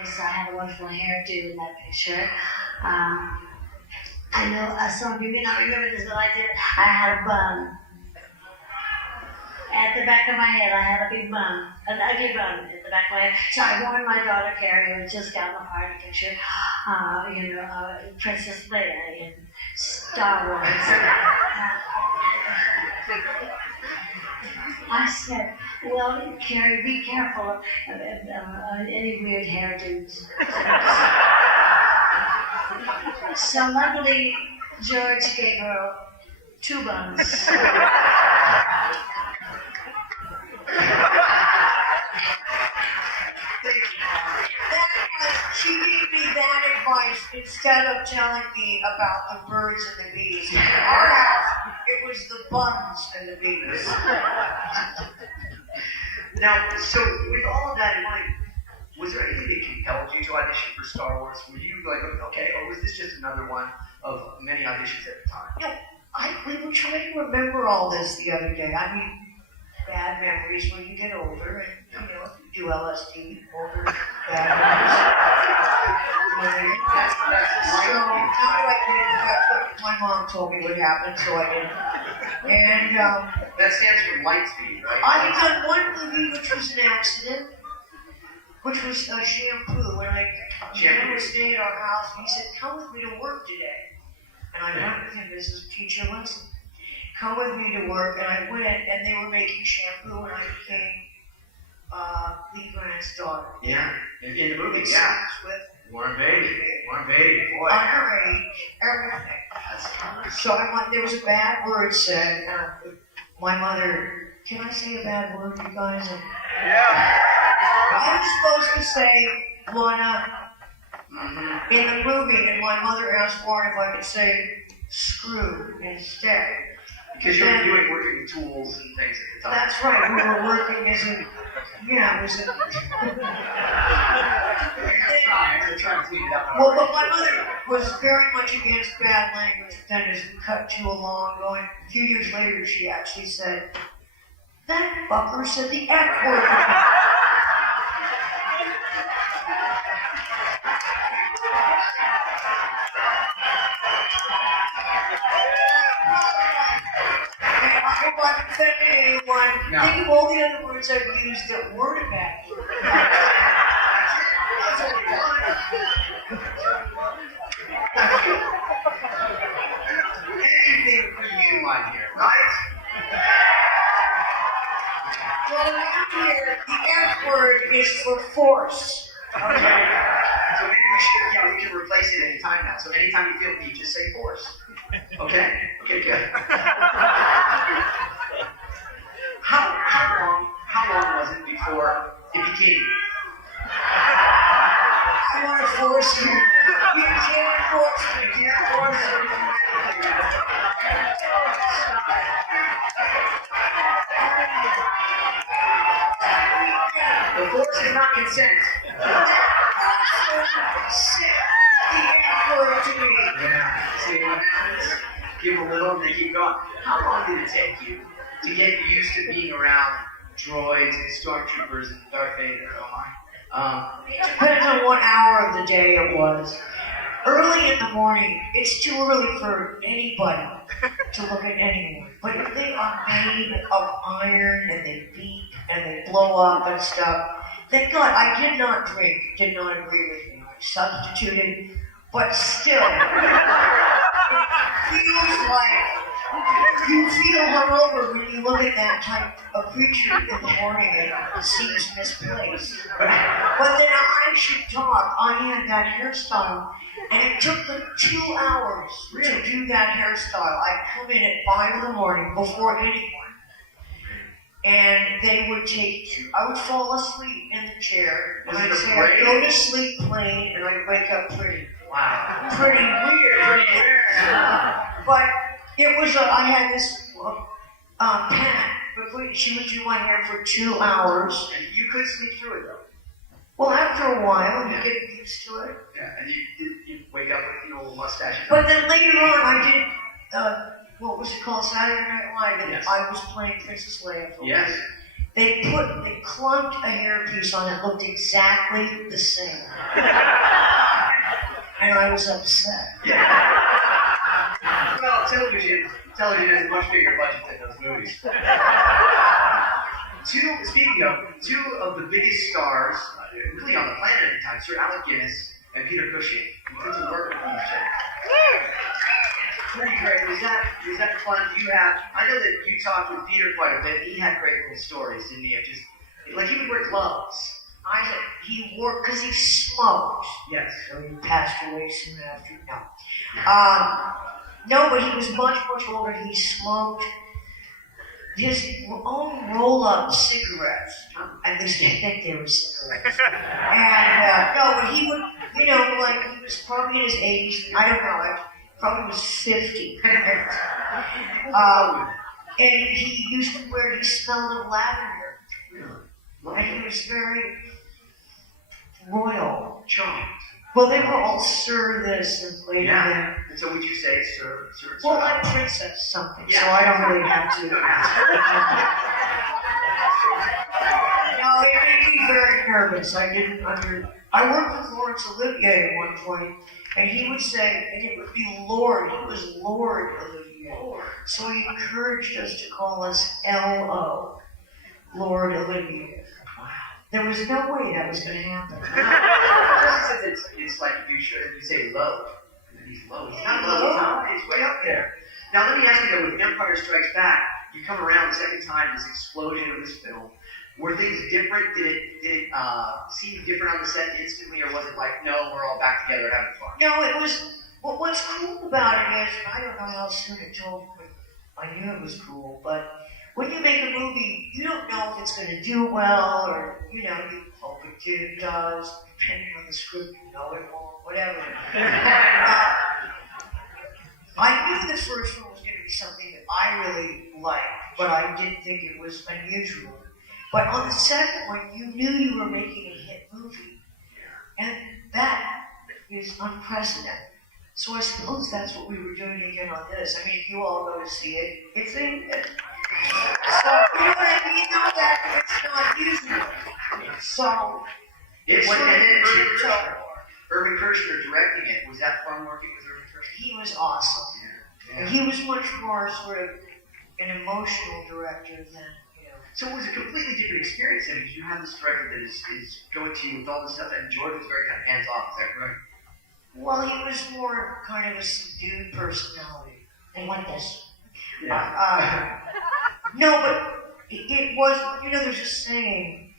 because I had a wonderful hairdo in that picture. I know some of you may not remember this, but I did. I had a bun. At the back of my head, I had a big bun, an ugly bun at the back of my head. So I warned my daughter Carrie, who had just gotten a party picture, Princess Leia in Star Wars. I said, well, Carrie, be careful of any weird hairdos. So luckily, George gave her 2 buns. She gave me that advice instead of telling me about the birds and the bees. In our house, it was the buns and the bees. Now, so with all of that in mind, was there anything that compelled you to audition for Star Wars? Were you like, okay, or was this just another one of many auditions at the time? We were trying to remember all this the other day. I mean, bad memories when you get older, and you do LSD, older bad memories. So how do I get it? That's what my mom told me would happen, so I did. And that stands for light speed, right? I had done one movie which was an accident, which was a shampoo. When I was staying at our house, and he said, "Come with me to work today." And I went with him. This is teacher lesson. Come with me to work, and I went, and they were making shampoo, and I became Lee Grant's daughter. Yeah, in the movie, With Warren Beatty, boy. Underage, everything. So there was a bad word said, and my mother, can I say a bad word, you guys? Yeah. I was supposed to say Lana in the movie, and my mother asked Warren if I could say screw instead. Because you were doing working with tools and things at the time. That's right. We were working as in, it was Well, but my mother was very much against bad language. Then as we cut to a long a few years later, she actually said, "That fucker said the F word." If I've offended anyone, think of all the other words I've used that weren't a bad word. Anything for you on here, right? Well, around here, the F word is for force. Okay. So maybe we can replace it anytime now. So anytime you feel the need, just say force. Okay? Okay, good. How long was it before it became? I want to force you. You can't force me. You can't force it. The force is not consent. The F word to me. Yeah. See what happens? Give a little and they keep going. How long did it take you to get used to being around droids and stormtroopers and Darth Vader? Oh my. Depends on what hour of the day it was. Early in the morning, it's too early for anybody to look at anyone. But if they are made of iron and they beep and they blow up and stuff, thank God I did not drink, did not agree with me. I substituted, but still, it feels like you feel hungover when you look at that type of creature in the morning and it seems misplaced. But then I should talk. I had that hairstyle, and it took them 2 hours to do that hairstyle. I'd come in at 5 in the morning before anyone, and they would I would fall asleep in the chair, and I'd say I'd go to sleep plain, and I'd wake up pretty. Wow. Pretty weird. But it was, I had this pen. She would do my hair for 2 hours. And you could sleep through it though. Well, after a while, you get used to it. Yeah, and you wake up with your little mustache. But then later on, I did, what was it called, Saturday Night Live, and Yes. I was playing Princess Leia for Yes. They clumped a hairpiece on it, looked exactly the same. And I was upset. Yeah. Well, television has a much bigger budget than those movies. Speaking of, two of the biggest stars, really on the planet at the time, Sir Alec Guinness and Peter Cushing, who did some work with each other. Pretty great. Was that fun? Do you have? I know that you talked with Peter quite a bit. He had great little stories, didn't he? Of just like he would wear gloves. He wore, because he smoked. Yes. So he passed away soon after. No, but he was much, much older. He smoked his own roll-up cigarettes. At least I think they were cigarettes. And, no, but he would, like, he was probably in his 80s. I don't know. Probably was 50. And he used to wear, he smelled of lavender. And he was very royal. Charmed. Well, they were all Sir this and Lady that. And so would you say Sir? Well, I'm Princess something, yeah. so I don't really have to. No, it made me very nervous. I worked with Laurence Olivier at one point, and he would say, and it would be Lord. He was Lord Olivier. So he encouraged us to call us L.O. Lord Olivier. There was no way that was going to happen. It's like if you say low, and then he's low. He's not low, he's high, he's way up there. Now let me ask you though, with Empire Strikes Back, you come around the second time, this explosion of this film. Were things different? Did it seem different on the set instantly, or was it like, no, we're all back together and having fun? No, it was, well, what's cool about it is, and I don't know how soon it told me, I knew it was cool, but when you make a movie, you don't know if it's going to do well, or, you hope it does, depending on the script, it won't, whatever. I knew the first one was going to be something that I really liked, but I didn't think it was unusual. But on the second one, you knew you were making a hit movie. And that is unprecedented. So I suppose that's what we were doing again on this. I mean, if you all go to see it, it's a hit. So, you know what I mean? Though, that it's not usual. So, it's Irving Kershner directing it. Was that fun working with Irving Kershner? He was awesome. Yeah. He was much more sort of an emotional director than, So it was a completely different experience then, because you have this director that is going to you with all this stuff, and George was very kind of hands-off. Is that correct? Well, he was more kind of a subdued personality. And like this. Yeah. No, but it was, there's a saying,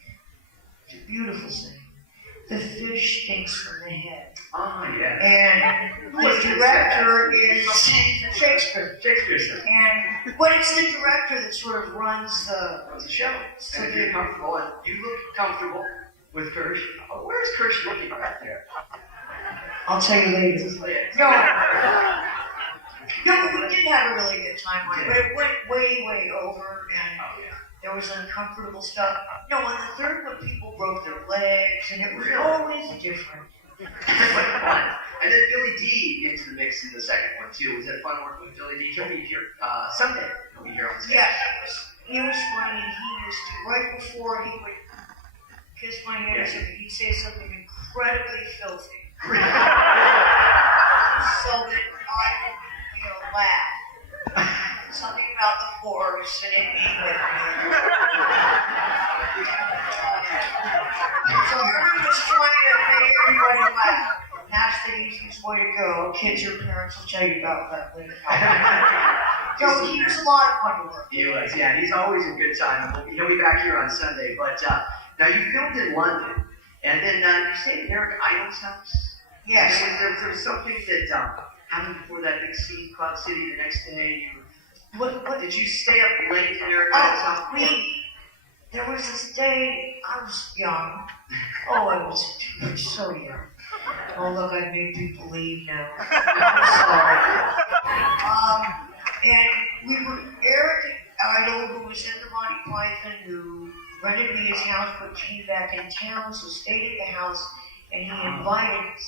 it's a beautiful saying, the fish stinks from the head. Ah, yes. And the director is Shakespeare. But it's the director that sort of runs the show. So and you're comfortable, and you look comfortable with Kirsch. Oh, where's Kirsch looking back there? I'll tell you later. No, but we did have a really good time on it, but it went way, way over, and there was uncomfortable stuff. No, on the third one, people broke their legs, and it was always different. And then Billy D into the mix in the second one, too. Was it fun working with Billy D? He'll be here Sunday. He'll be here on the stage. Yeah, he was funny, and he used to, right before he would kiss my hand, he'd say something incredibly filthy. So that I laugh. Something about the Force and it being with me. So everyone was trying to make everybody laugh. That's the easiest way to go. Kids, your parents will tell you about that later. So he was a lot of fun to work with. He was, yeah. He's always a good time. He'll be back here on Sunday. But now you filmed in London, and then you stayed at Eric Idle's house. Yes. There was something that happened before that big scene, Cloud City, the next day. What did you stay up late in Eric Idle's house? There was this day, I was young. Oh, I was so young. Oh, look, I've made people leave now. I'm sorry. And Eric Idle, who was in the Monty Python, who rented me his house but came back in town, so stayed at the house, and he invited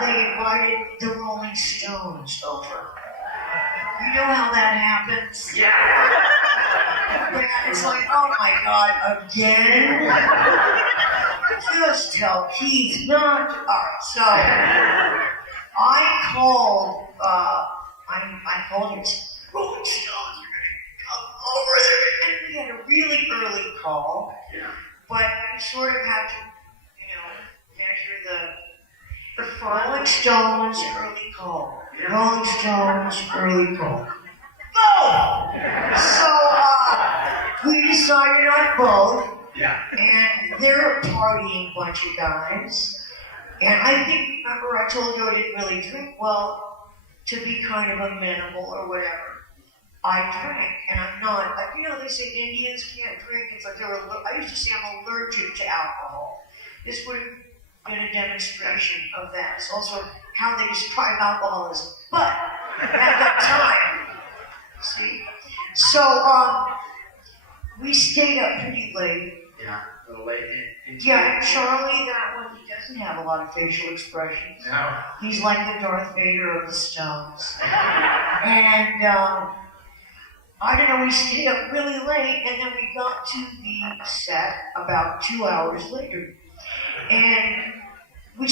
they invited the Rolling Stones over. You know how that happens? Yeah. Yeah, it's like, oh my God, again? Just tell Keith not. Alright, so I called, I called it, Rolling Stones, you're gonna come over there. And we had a really early call, but you sort of have to, measure the Rolling Stones early call. Rolling Stones early call. Boom! So, we decided on both. Yeah. And they're a partying bunch of guys. And I think, remember, I told you I didn't really drink well to be kind of amenable or whatever. I drank, and I'm not. They say Indians can't drink. It's like I used to say I'm allergic to alcohol. This would have been a demonstration of that. It's also how they describe alcoholism. But at that time, see? So, we stayed up pretty late. Yeah, a little late. Yeah, Charlie, that one, he doesn't have a lot of facial expressions. No. He's like the Darth Vader of the Stones. And, I don't know, we stayed up really late, and then we got to the set about 2 hours later. And we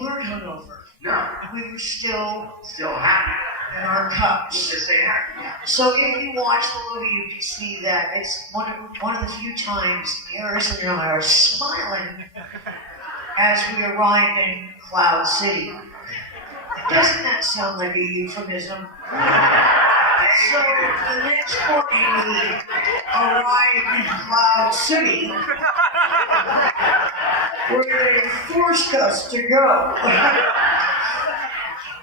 weren't hungover. No. We were still happy. in our cups. Just say happy. Yeah. So if you watch the movie, you can see that it's one of the few times Harrison and I are smiling as we arrive in Cloud City. Doesn't that sound like a euphemism? So the next morning we arrived in Cloud City, where they forced us to go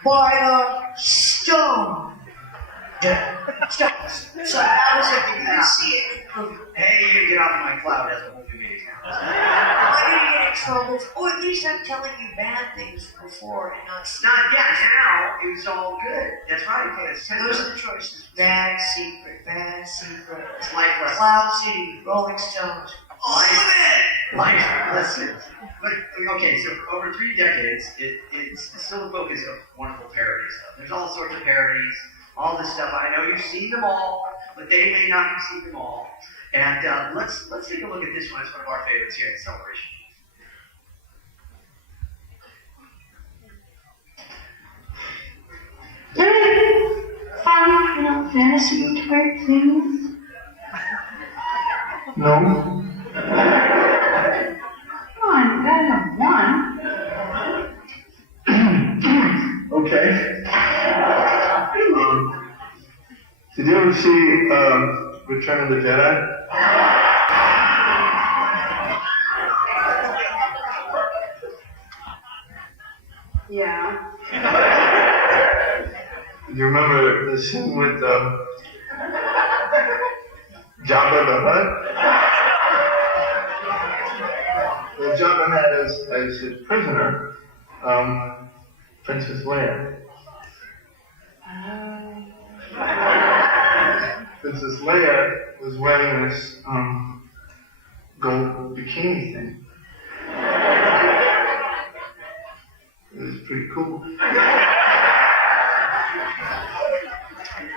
by the Stone. Stones. So that was it. You can see it in the movie. Hey, you get off my cloud as a whole new meeting now. I'm going to get in trouble. Or at least I'm telling you bad things before and not Now it was all good. That's right. So those are the choices. Bad secret. It's life Cloud City, Rolling Stones. Life lessons. But okay, so over 3 decades, it's still the focus of wonderful parodies. There's all sorts of parodies, all this stuff. I know you've seen them all, but they may not have seen them all. And let's take a look at this one. It's one of our favorites here in Celebration. Fun, fantasy type things. No. Come on, you gotta have one. Okay. Did you ever see Return of the Jedi? Yeah. Do you remember the scene with Jabba the Hutt? Well, Jabba had as his prisoner, Princess Leia. Princess Leia was wearing this gold bikini thing. It was pretty cool.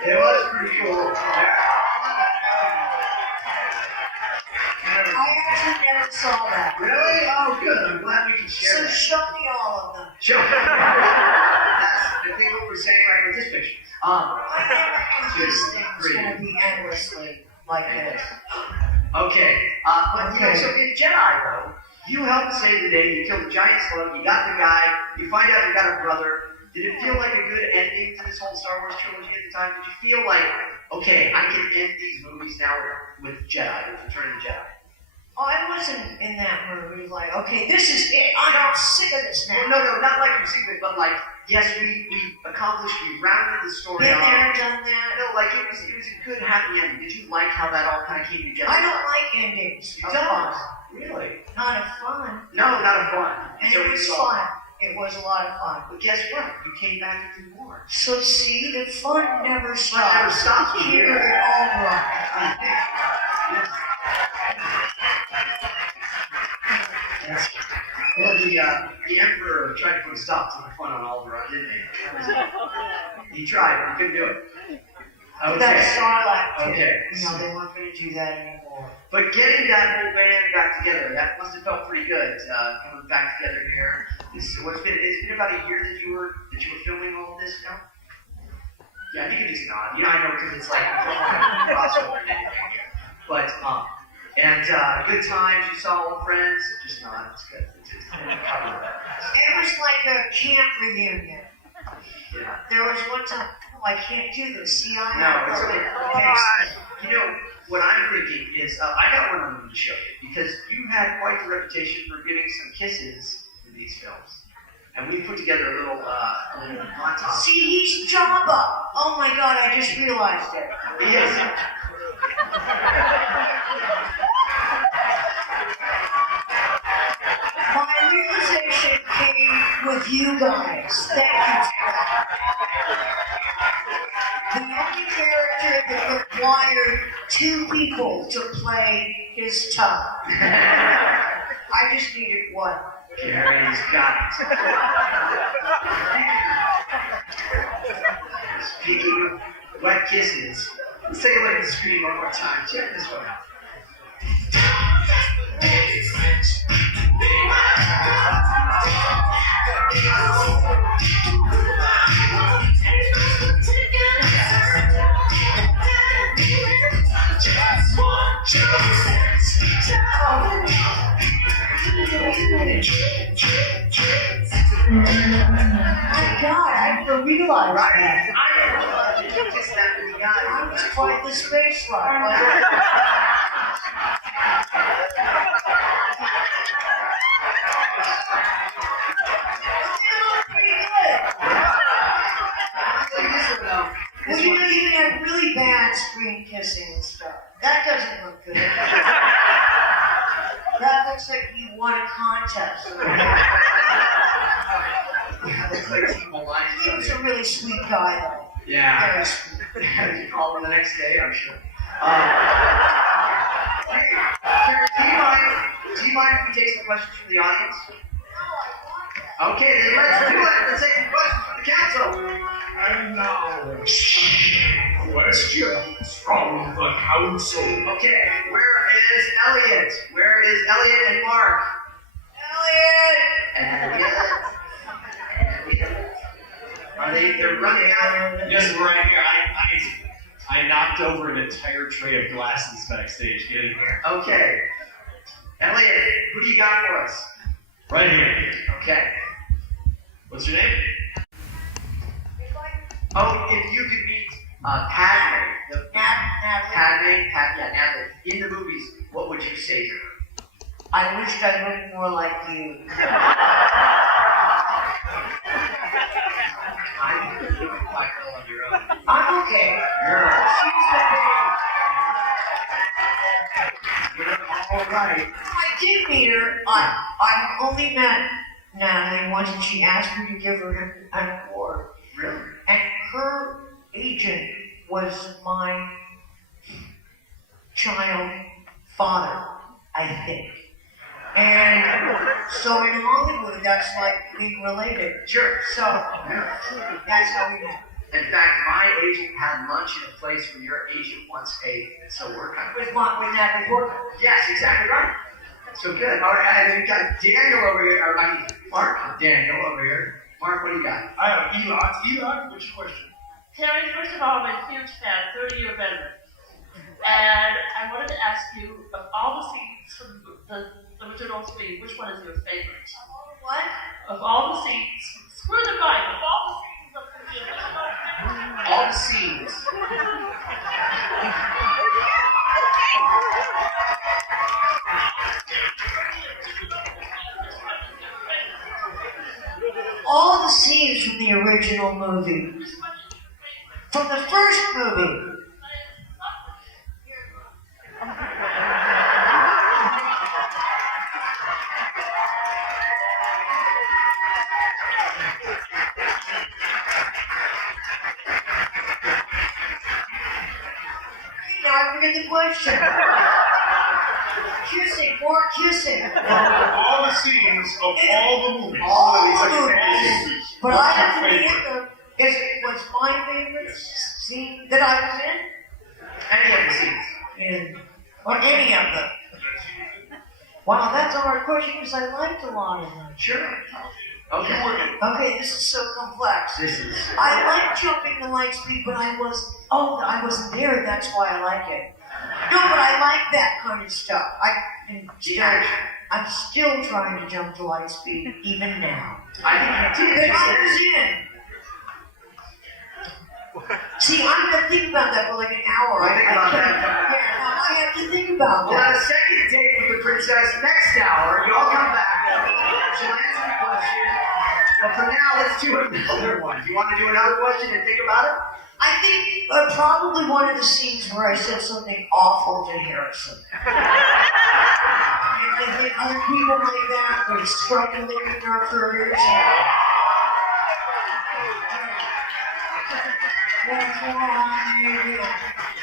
It was pretty cool. I actually never saw that. Really? Oh, good. I'm glad we can share So that. show me all of them. Sure. That's I think what we're saying right with this picture. I never knew this thing's going to be endlessly like this. Okay. But you know, so in Jedi though, you helped save the day. You killed the giant slug. You got the guy. You find out you got a brother. Did it feel like a good ending to this whole Star Wars trilogy at the time? Did you feel like, okay, I can end these movies now with Jedi, with Return of the Jedi? Oh, I wasn't in that mood. Like, okay, this is it. I'm sick of this now. No, not like you're secret, but like, yes, we accomplished, we rounded the story Been off. there, done that. No, like it was a good happy ending. Did you like how that all kind of came together? I don't like endings. You of don't? fun. Really? Not of fun. No, not a fun. And So it was all- fun. It was a lot of fun. But guess what? You came back to do more. So see, the fun never stops. Fun never stops. Here in Albright. Yes. Well, the Emperor tried to put a stop to the fun on Alderaan, didn't he? He tried, but he couldn't do it. That Sarlacc tip. Okay. You know, they weren't going to do that anymore. But getting that whole band back together, that must have felt pretty good. Coming back together here. It's been about a year that you were filming all of this now? Yeah, you can just nod. You know, I know because it's like crossover and everything here. But good times. You saw old friends. Just nod. It's good. It's cover that. It was like a camp reunion. Yeah. There was one time, I can't do this. See, I No, have it's okay. Okay, you know, what I'm thinking is, I got one of them to show you, because you had quite the reputation for giving some kisses in these films. And we put together a little montage. See, he's Jabba. Oh my God, I just realized it. He is. My realization came with you guys. Thank you for that. The only character that required two people to play his tongue. I just needed one. Carrie's got it. Speaking of wet kisses, let's take a look at the screen one more time. Check this one out. My God, I never realized Right? that. I just that with the guy. I was quite the space rock. Well, you know, you can have really bad screen kissing and stuff. That doesn't look good. That looks like you won a contest. Looks like Team Alliance. He was a really sweet guy, though. Yeah. Very sweet. You call him the next day, I'm sure. Hey, Carrie, do you mind if we take some questions from the audience? Okay, then let's do it. Let's take some questions from the council. And now, questions from the council. Okay, where is Elliot? Where is Elliot and Mark? Elliot! They're running out. Yes, we're right here. I knocked over an entire tray of glasses backstage getting here. Okay. Elliot, who do you got for us? Right here. Okay. What's your name? Oh, if you could meet Padme, Natalie, in the movies, what would you say to her? I wished I looked more like you. I think you can fight all on your own. I'm okay. Girl. She's the You're all right. I did meet her. I only met Natalie once, and she asked me to give her an award. Really? And her agent was my child father, I think. And so in Hollywood, that's like being related. Sure. So that's how we met. In fact, my agent had lunch in a place where your agent once ate, and so we're kind of... With Natalie Portman. Yes, exactly right. So good. All right, and we've got Daniel over here, Mark. Daniel over here. Mark, what do you got? I have Elon. Elon, what's your question? Terry, first of all, I'm a huge fan, 30-year veteran. And I wanted to ask you, of all the scenes from the original three, which one is your favorite? What? Of all the scenes, screw the mic, of all the scenes of the original three. All the scenes. All the scenes from the original movie. From the first movie. Now I forget the question. Kissing, more kissing. All the scenes of all the movies. All the All movies. But I have to be in them. What's my favorite? scene that I was in? Any of the scenes. Or any of them? Wow, that's a hard question because I liked a lot of them. Sure. Okay. Okay, this is so complex. This is. I like jumping to light speed, but I wasn't there, that's why I like it. No, but I like that kind of stuff. I'm still trying to jump to light speed, even now. I think But I was in. See, I'm gonna think about that for like an hour. Think about that. Yeah, I have to think about We'll have that. a second date with the princess next hour. You all come back. She'll answer the question. But for now, let's do another one. Do you want to do another question and think about it? I think probably one of the scenes where I said something awful to Harrison. And I think other people like that, they're struggling in their careers.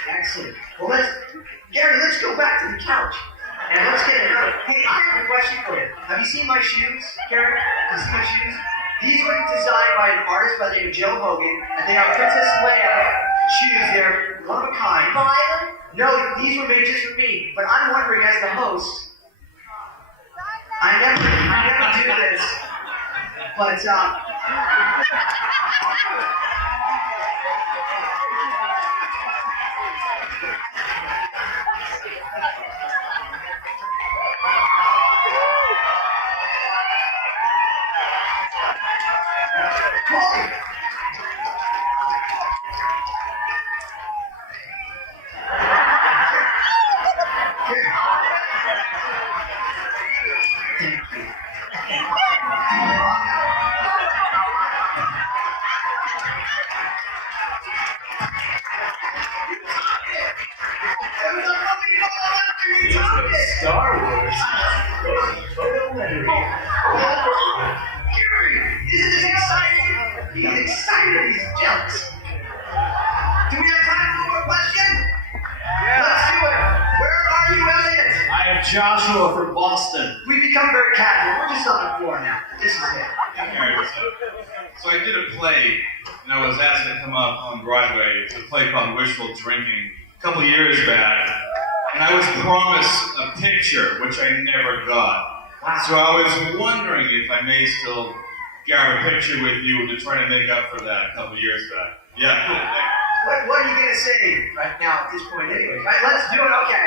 Excellent. Well, Gary, let's go back to the couch. And let's get another. Hey, I have a question for you. Have you seen my shoes, Gary? Have you seen my shoes? These were designed by an artist by the name of Joe Hogan, and they are Princess Leia shoes. They're one of a kind. Violent? No, these were made just for me. But I'm wondering, as the host, I never do this, but Star Wars. Gary, isn't this exciting? He's excited. He's jealous. Do we have time for one more question? Yeah. Let's do it. Where are you, Elliot? I am Joshua from Boston. We've become very casual. We're just on the floor now. This is it. So I did a play, and I was asked to come up on Broadway. It's a play called Wishful Drinking a couple years back. And I was promised a picture, which I never got. Wow. So I was wondering if I may still grab a picture with you to try to make up for that a couple years back. Yeah, cool, thanks. What are you going to say right now at this point anyway? Right, let's do it. Okay.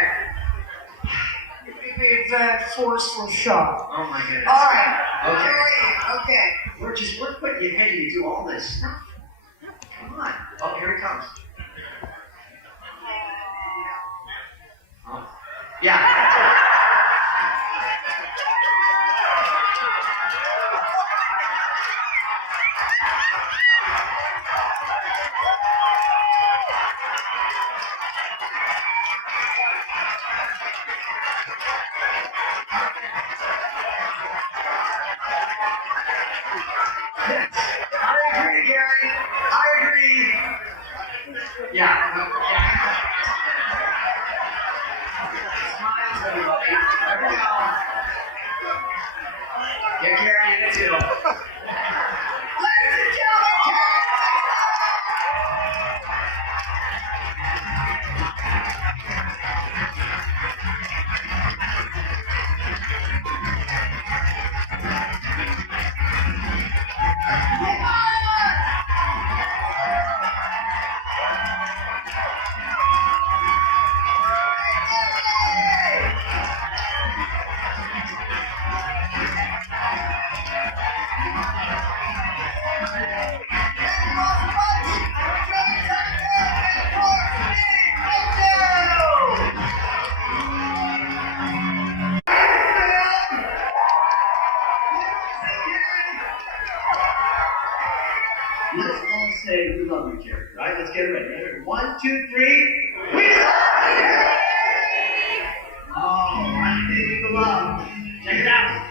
It's a forceful shot. Oh my goodness. All right. Okay. Okay. We're putting you ahead to do all this stuff. Come on. Oh, here he comes. Oh. Yeah. I agree, Gary. I agree. Yeah. Smiles, everybody. There we go. Get Carrie in it too. Ladies and gentlemen, let's all say we love you, Carrie, right? Let's get it ready. Ready? 1, 2, 3. We love you! Oh, I'm digging the love. Check it out.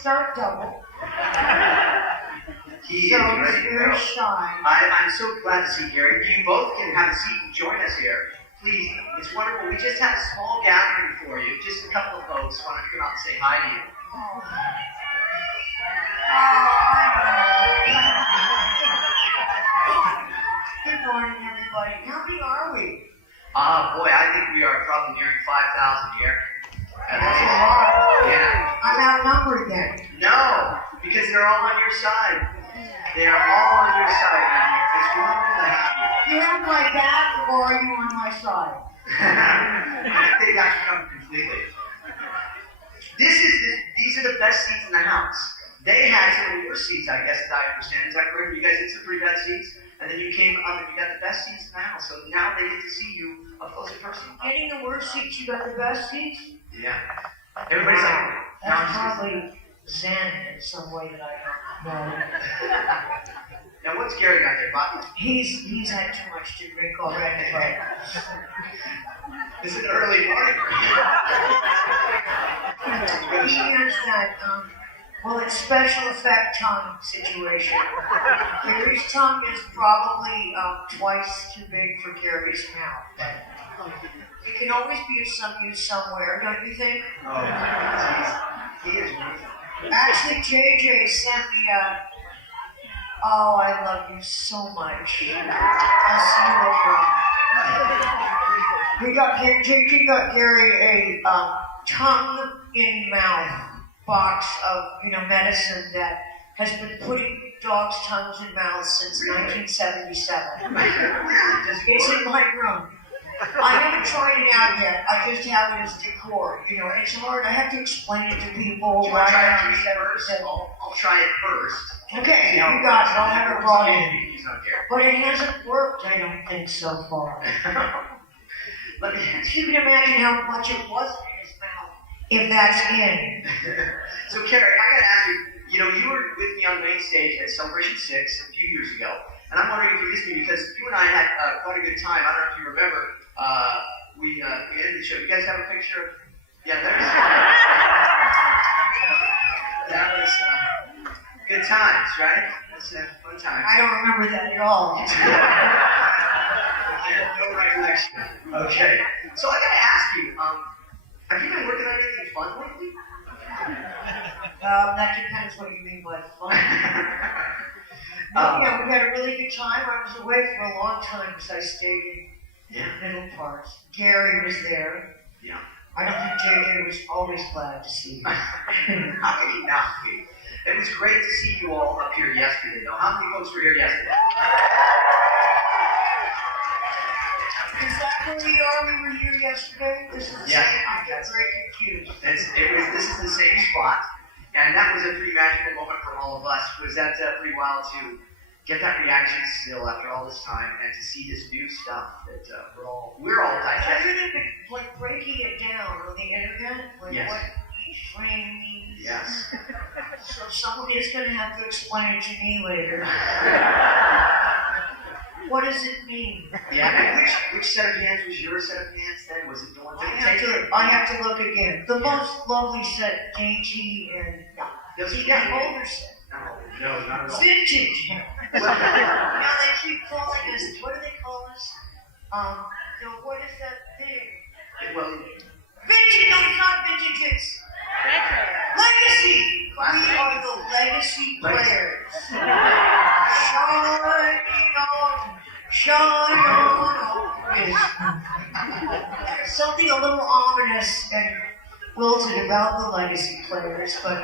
Start double. He So is he's ready to very go. shy. I'm so glad to see Gary. You both can have a seat and join us here. Please, it's wonderful. We just had a small gathering for you. Just a couple of folks wanted to come out and say hi to you. Good morning, everybody. How many are we? Boy, I think we are probably nearing 5,000 here. That's a lot. Yeah. I'm outnumbered then. No, because they're all on your side. They are all on your side right here. It's wonderful to have you. You have my back, or are you on my side? I think they got you covered completely. These are the best seats in the house. They had some of your seats, I guess, as I understand. Is that correct? You guys had some pretty bad seats, and then you came up and you got the best seats in the house. So now they get to see you up close and personal. Getting the worst seats, you got the best seats? Yeah. Everybody's like, That's probably Zen in some way that I don't know. now what's Gary got there, Bob? He's had too much to drink already, but It's an early morning. he has that, it's special effect tongue situation. Gary's tongue is probably twice too big for Gary's mouth, but it can always be of some use somewhere, don't you think? Oh, jeez. He is wonderful. Actually, JJ sent me I love you so much. I'll see you later. JJ got Gary a tongue in mouth box of medicine that has been putting dogs' tongues in mouths since 1977. It's in my room. I haven't tried it out yet. I just have it as decor. It's hard. I have to explain it to people. Do you want to try it first? I'll try it first. Okay, you got it. I'll have it brought in. He's not here. But it hasn't worked, I don't think, so far. Let me You can imagine how much it wasn't in his mouth, if that's in. So, Carrie, I gotta ask you, you were with me on the main stage at Celebration 6 a few years ago, and I'm wondering if you missed me because you and I had quite a good time. I don't know if you remember. We ended the show. You guys have a picture of? Yeah, there's. That was good times, right? That's a fun time. I don't remember that at all. I have no recollection. Okay. So I gotta ask you, have you been working on anything fun lately? That depends what you mean by fun. Yeah, we had a really good time. I was away for a long time because I stayed in middle parts. Gary was there. Yeah. I don't think JJ was always glad to see you. How can he not be? It was great to see you all up here yesterday, though. How many folks were here yesterday? Is that where we are? We were here yesterday? This is the Yeah. same. I get very confused. This is the same spot, and that was a pretty magical moment for all of us. Was that pretty wild to get that reaction still after all this time, and to see this new stuff that we're all digesting. Hasn't it been like breaking it down on the internet? Like Yes. what each frame means? Yes. So someone is going to have to explain it to me later. What does it mean? Yeah, and which set of pants was your set of pants then? Was it the one that I have to look again. The most lovely set, dainty and the older set. No, not at all. Vintage. Now they keep calling us. What do they call us? What is that thing? Well, Vintage. No, it's not vintage. It's legacy. We are the legacy players. Shine on. There's something a little ominous and wilted about the legacy players, but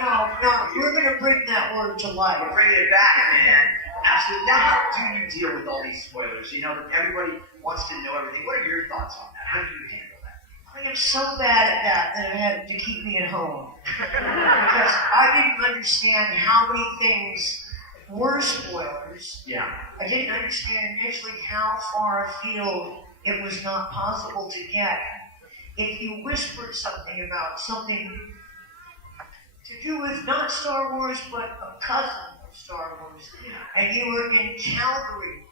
no, we're going to bring that word to life. we're bringing it back, man. Absolutely. Now, how do you deal with all these spoilers? You know, everybody wants to know everything. What are your thoughts on that? How do you handle that? I am so bad at that it had to keep me at home. Because I didn't understand how many things were spoilers. Yeah. I didn't understand initially how far afield it was not possible to get. If you whispered something about something to do with not Star Wars, but a cousin of Star Wars, and you were in Calgary,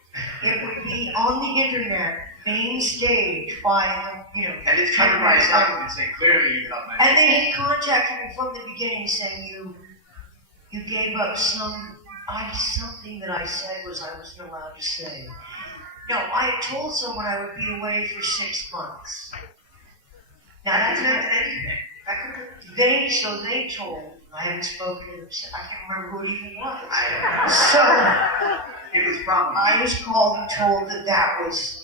it would be on the internet, main stage, by, And it's coming by itself and saying, clearly you're not my and they had contacted me from the beginning saying you gave up something that I said I wasn't allowed to say. No, I had told someone I would be away for 6 months. Now That that's could have not meant anything. That could have they told. I haven't spoken to them. I can't remember who it even was. So it was probably. I was called and told that was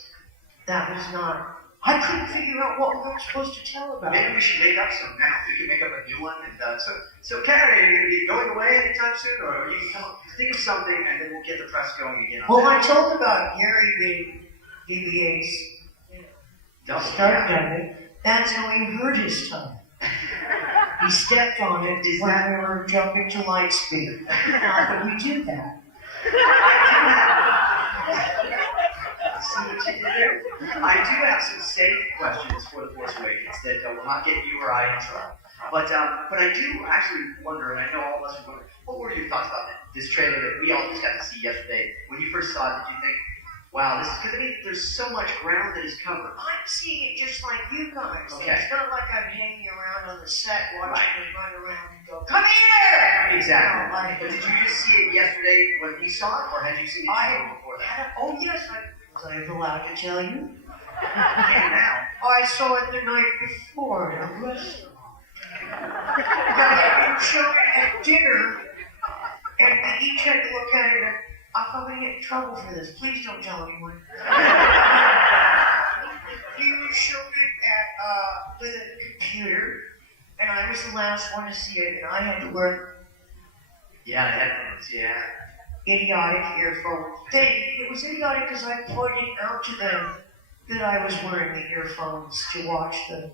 not. I couldn't figure out what we were supposed to tell about. Maybe we should make up some now. We can make up a new one. And so Carrie, are you going to be going away anytime soon, or you can think of something and then we'll get the press going again? Well, I told about Gary being BB-8's start gun. That's how he hurt his tongue. He stepped on it when we were jumping to light speed. Not that we do that. See what you did there? I do have some safe questions for the Force Awakens that will not get you or I in trouble. But I do actually wonder, and I know all of us are wondering, what were your thoughts about this trailer that we all just got to see yesterday? When you first saw it, did you think, wow, this is, because there's so much ground that is covered. I'm seeing it just like you guys. Okay. It's not like I'm hanging around on the set watching them run around and go, come here! Exactly. No, But did you just see it yesterday when we saw it, or had you seen it before that? Oh, yes. Was I allowed to tell you? Yeah, now. I saw it the night before in a restaurant. I showed it at dinner, and we each had to look at it and I'm going to get in trouble for this. Please don't tell anyone. You showed it at with a computer, and I was the last one to see it, and I had to wear The headphones, yeah. idiotic earphones. It was idiotic because I pointed out to them that I was wearing the earphones to watch the.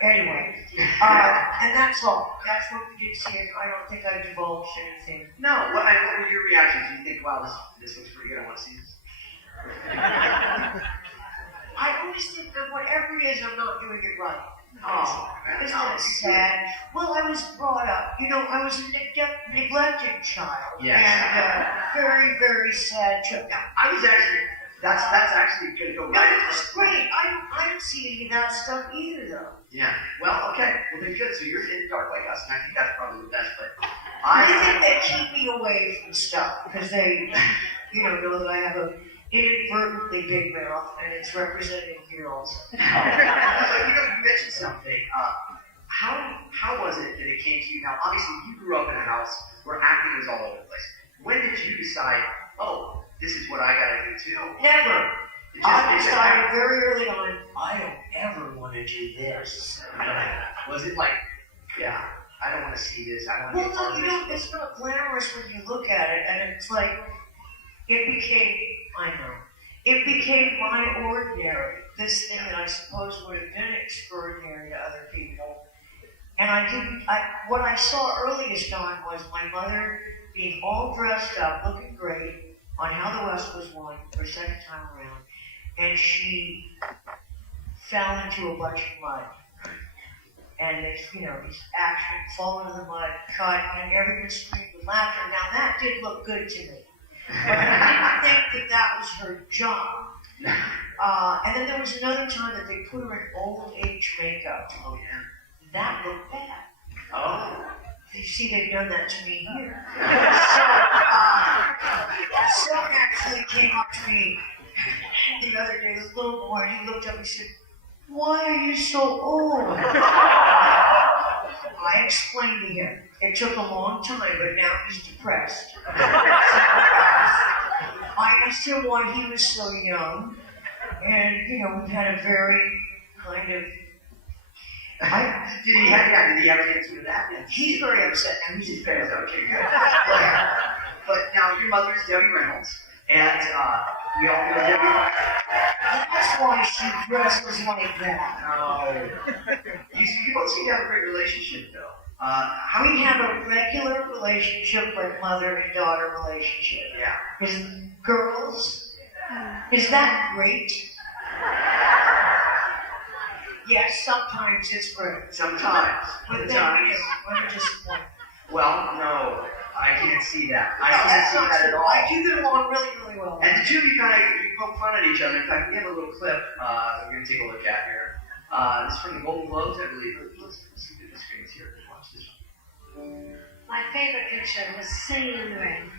Anyway, and that's all. That's what we did see it. I don't think I divulged anything. No, what were your reactions? Do you think, wow, this looks pretty good, I want to see this? I always think that whatever it is, I'm not doing it right. Oh, man. Isn't that sad? Well, I was brought up, I was a neglected child. Yes. And very, very sad child. I was actually, that's actually going to go No, right. it was great. I don't see any of that stuff either, though. Yeah. Well, okay. Well, then good. So you're in dark like us, and I think that's probably the best. But I think they keep me away from stuff because they, know that I have a inadvertently big mouth, and it's represented here also. But you mentioned something. How was it that it came to you? Now, obviously, you grew up in a house where acting was all over the place. When did you decide, oh, this is what I got to do too? Never. I decided very early on, I don't ever want to do this. Was it like, yeah, I don't want to see this. I don't want to Well, be no, part of this. it's not glamorous when you look at it, and it's like, it became my ordinary, this thing that I suppose would have been extraordinary to other people. And what I saw earliest on was my mother being all dressed up, looking great, on How the West Was Won, her second time around, and she fell into a bunch of mud. And it's, this action, fall into the mud, cut, and everyone screamed with laughter. Now that did look good to me. I didn't think that was her job. And then there was another time that they put her in old age makeup. Oh, yeah. That looked bad. Oh. You see, they've done that to me here. So, someone actually came up to me the other day, this little boy, and he looked up and said, "Why are you so old?" I explained to him. It took a long time, but now he's depressed. I asked him why he was so young, and, we've had a very kind of... Did he have an answer to that? Yeah. He's very upset now. He's Very okay, good. But now your mother is Debbie Reynolds, and we all know Debbie. That's why she dresses like that. No. You both seem to have a great relationship, though. We have a regular relationship, like mother and daughter relationship. Yeah. Because girls, is that great? Yes, sometimes it's great. Sometimes. But then, we're disappointed. Well, no, I can't see that. I No, can't that's see not that at true. all. I do get along really, really well. And the two of you you poke fun at each other. In fact, we have a little clip that we're going to take a look at here. It's from the Golden Globes, I believe. Let's do the screens here. Watch this one. My favorite picture was Singing in the Rain.